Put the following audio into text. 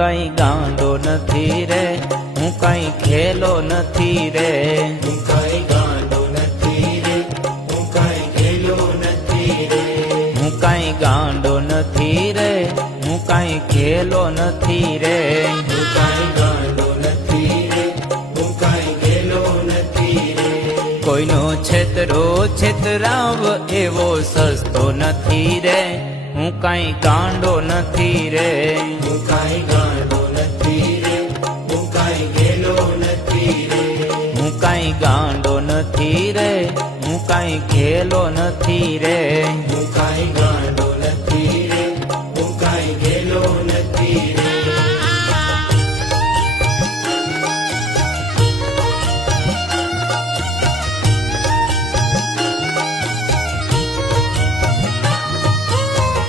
કઈ ગાંડો નથી રે, હું કઈ ખેલો નથી રે, હું કઈ ગાંડો નથી રે, હું કઈ ખેલો નથી રે, હું કઈ ગાંડો નથી રે, હું કઈ ખેલો નથી રે, હું કઈ ગાંડો નથી રે, હું કઈ ખેલો નથી રે, કોઈનો છેતરો છેતરાવ એવો સસ્તો નથી રે, હું કઈ ગાંડો નથી રે, હું કઈ ગાંડો નથી રે, હું કઈ ખેલો નથી રે, હું કઈ ગાંડો નથી રે, હું કઈ ખેલો નથી રે, હું કઈ ગાંડો